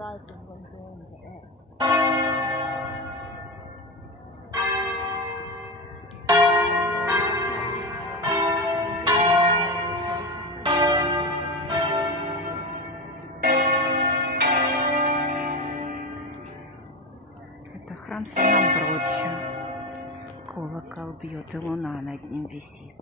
ได้ถึงบนเดินแอบЭто храм Санамброджа. Колокол бьет, и луна над ним висит.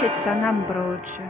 Площадь Санамброджа.